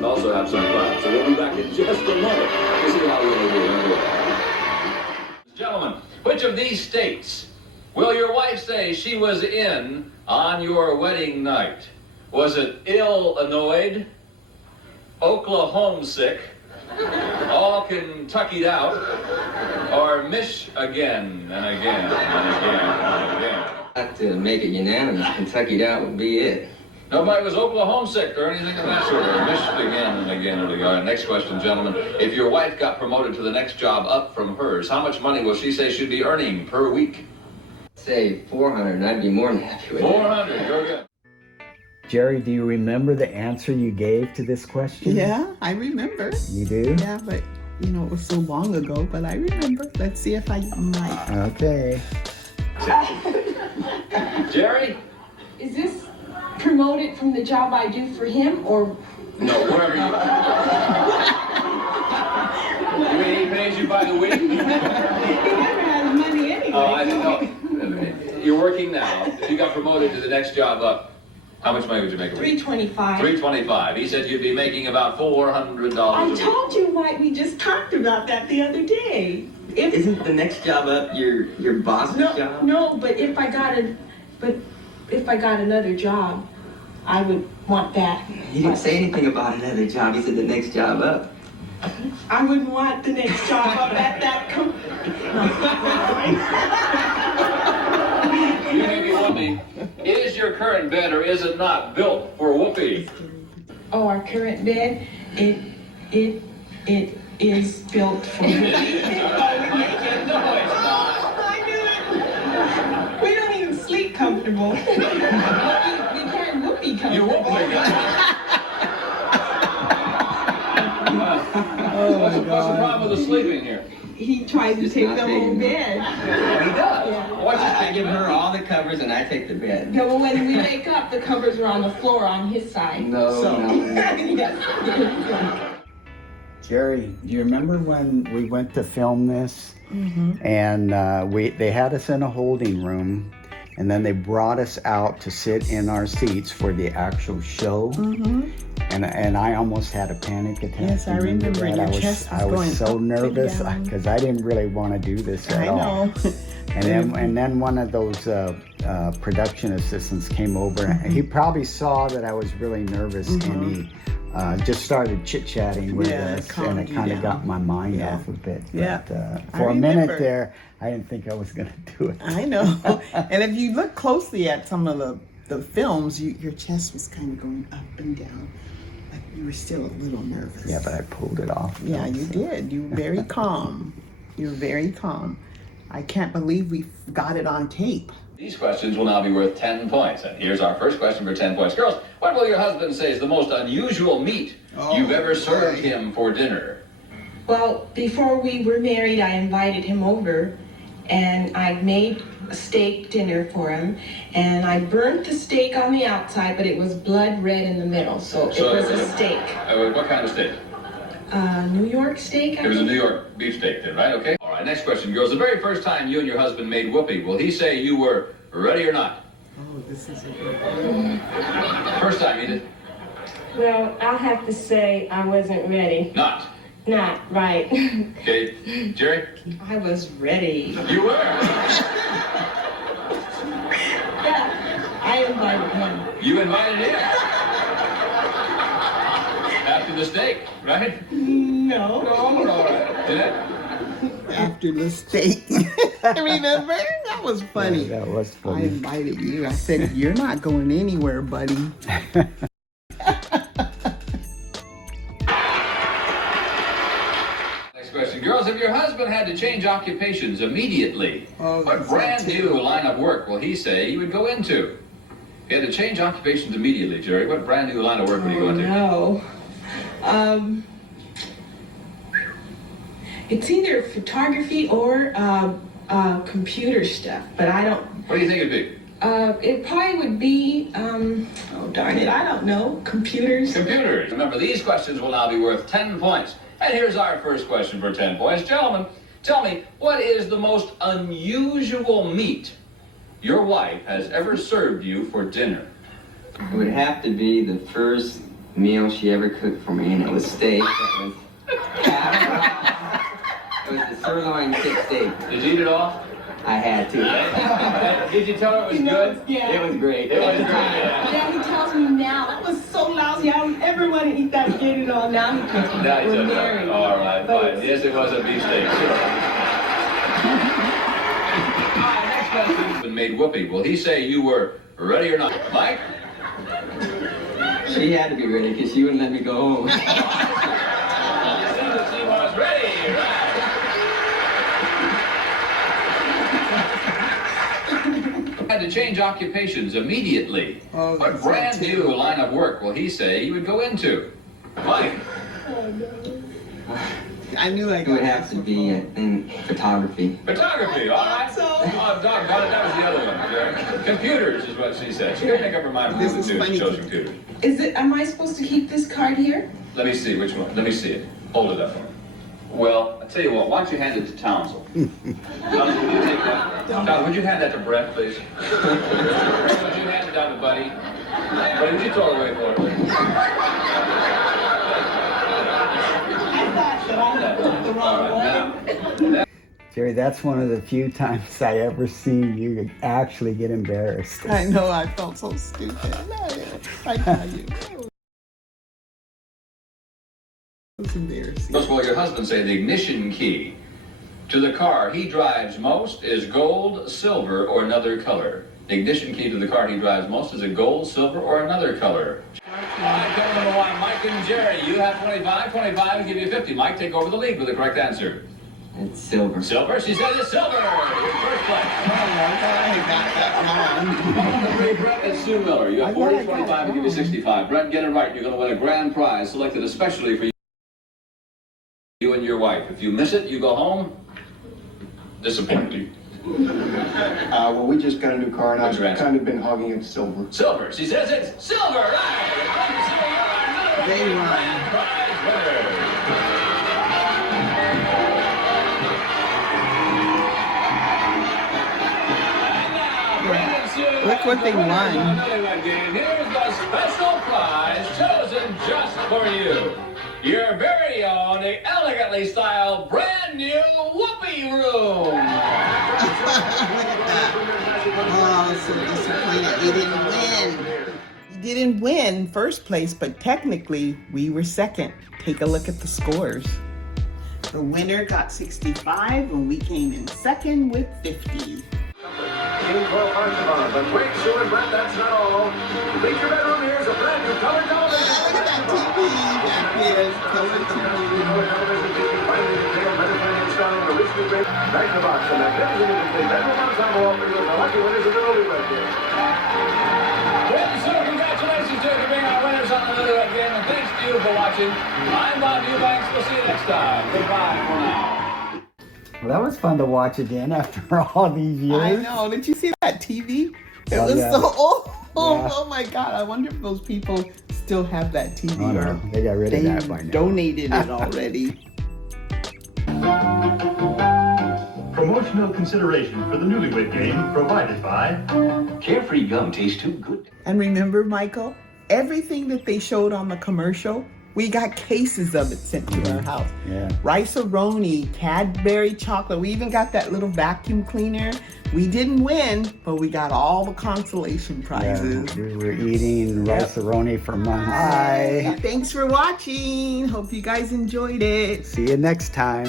and also have some fun. So we'll be back in just a moment to see how well we do. Gentlemen, which of these states will your wife say she was in on your wedding night? Was it Illinois, Oklahoma sick, all Kentuckied out, or Michigan and again and again and again? Not to make it unanimous, Kentuckied out would be it. Nobody was Oklahoma sick or anything of that sort, or Michigan and again and again. All right, next question, gentlemen. If your wife got promoted to the next job up from hers, how much money will she say she'd be earning per week? Say 400, and I'd be more than happy with it. 400, very good. Jeri, do you remember the answer you gave to this question? Yeah, I remember. You do? Yeah, but you know, it was so long ago, but I remember. Let's see if I might. Okay. Jeri? Is this promoted from the job I do for him, or? No, wherever you You mean he pays you by the week? He never has money anyway. Oh, I don't know. You're working now. If you got promoted to the next job up, how much money would you make a week? $325. $325. He said you'd be making about $400 a I week. told you, Mike, we just talked about that the other day. Isn't the next job up your boss's job? No, but if I got another job, I would want that. He didn't say anything about another job. He said the next job up. I wouldn't want the next job up at that company. You may be wondering, is your current bed or is it not built for Whoopi? Oh, our current bed, it is built for me. I knew it. We don't even sleep comfortable. We can't whoopee comfortable. You Whoopi. What's the problem with the sleeping here? He tries to take the whole bed. He does. Yeah. I give her all the covers and I take the bed. No, when we wake up, the covers are on the floor on his side. No. Yes. Jeri, do you remember when we went to film this? Mm-hmm. And they had us in a holding room, and then they brought us out to sit in our seats for the actual show. Mm-hmm. And I almost had a panic attack. Yes, I remember. that? Your I was, chest was I was going so up nervous and down. because I didn't really want to do this at I all. know. And then one of those production assistants came over. Mm-hmm. He probably saw that I was really nervous, and he just started chit-chatting with us, and calmed it you kind of down. got my mind Yeah. off a bit. Yeah. But I for a minute remember. there, I didn't think I was going to do it. I know. And if you look closely at some of the films, your chest was kind of going up and down. Like you were still a little nervous. Yeah, but I pulled it off. Yeah, you did. You were very calm. You were very calm. I can't believe we got it on tape. These questions will now be worth 10 points. And here's our first question for 10 points. Girls, what will your husband say is the most unusual meat you've ever served him for dinner? Well, before we were married, I invited him over, and I made a steak dinner for him, and I burnt the steak on the outside, but it was blood red in the middle, so it was a steak. What kind of steak? New York steak, I It was a think. New York beef steak then, right? Okay. All right, next question, girls. The very first time you and your husband made whoopee, will he say you were ready or not? Oh, this is a good one. First time you did? Well, I'll have to say I wasn't ready. Not. Not right. Okay. Jeri? I was ready. You were. Yeah, I invited him. You invited him. After the steak, right? No. All right. Did it? After the steak. Remember? That was funny. Yeah, that was I funny. invited you. I said, you're not going anywhere, buddy. Next question. Girls, if your husband had to change occupations immediately, Oh, what that's brand not new line of work will he say he would go into? If he had to change occupations immediately, Jeri, what brand new line of work would he go into? No. It's either photography or computer stuff, but I don't. What do you think it'd be? It probably would be, oh darn it, I don't know, computers. Computers. Remember, these questions will now be worth 10 points. And here's our first question for 10 points. Gentlemen, tell me, what is the most unusual meat your wife has ever served you for dinner? It would have to be the first meal she ever cooked for me, and it was steak. It was the sirloin thick steak. Did you eat it all? I had to. Did you tell her it was good? Yeah. It was great. It was great, yeah. Yeah, he tells me now, that was so lousy, I don't ever want to eat that again and all. Now he cooks me. Now you We're said married. that. All right, fine. Yes, it was a beefsteak. All right, next question. Been made whoopee. Will he say you were ready or not? Mike? She had to be ready because she wouldn't let me go home. You see that she was ready, right? Had to change occupations immediately. Oh, What that's brand so new line of work will he say you would go into? Mike? I knew I It would got have to be, I think, photography. Photography, all right. So- Oh, doggone it, that was the other one. Yeah. Computers is what she said. She couldn't make up her mind This what is to do. funny. She chose computers. Am I supposed to keep this card here? Let me see, which one? Let me see it. Hold it up for me. Well, I tell you what, why don't you hand it to Townsend? Townsend, would you take that? Townsend, would you hand that to Brett, please? Brett, would you hand it down to Buddy? Buddy, would you throw it away for her? All right, now. Jerry, that's one of the few times I ever see you actually get embarrassed. I know, I felt so stupid. I tell you. It was embarrassing. First of all, your husband say the ignition key to the car he drives most is gold, silver, or another color. The ignition key to the car he drives most is a gold, silver, or another color. All right, come number one, Mike and Jerry. You have 25. 25 will give you 50. Mike, take over the lead with the correct answer. It's silver. Silver. She said it's silver. Your first place. Number three, Brett and Sue Miller. You have 40, 25 will give you 65. Brett, get it right. You're going to win a grand prize selected especially for you and your wife. If you miss it, you go home disappointed. Well, we just got a new car, and What's your I've answer? kind of been hogging it silver. Silver. She says it's silver. Right. They won. Prize winner. Look what they won. Here's the special prize chosen just for you. Your very own elegantly styled brand new whoopee room. Oh, so disappointed we didn't win. We didn't win first place, but technically we were second. Take a look at the scores. The winner got 65 and we came in second with 50. But wait, Sue and Brett, that's not all. Leave your bedroom, here's a brand new color television. Look at that TV back there. Color TV. Back in the box, and that bedroom envelope with the lucky winners of the Newlywed Game. Well, Sue, congratulations to you for being our winners on the Newlywed Game, and thanks to you for watching. I'm Bob Eubanks. We'll see you next time. Goodbye for now. Well, that was fun to watch again after all these years. I know. Did you see that TV? It Oh, was yeah. so old. Yeah. Oh my God. I wonder if those people still have that TV Oh, no. or They got rid of that by now. donated it already. Promotional consideration for the Newlywed Game provided by Carefree gum tastes too good. And remember, Michael, everything that they showed on the commercial, we got cases of it sent to our house. Yeah. Rice-A-Roni, Cadbury chocolate. We even got that little vacuum cleaner. We didn't win, but we got all the consolation prizes. Yeah, we were eating rice-a-roni for months. Bye. Thanks for watching. Hope you guys enjoyed it. See you next time.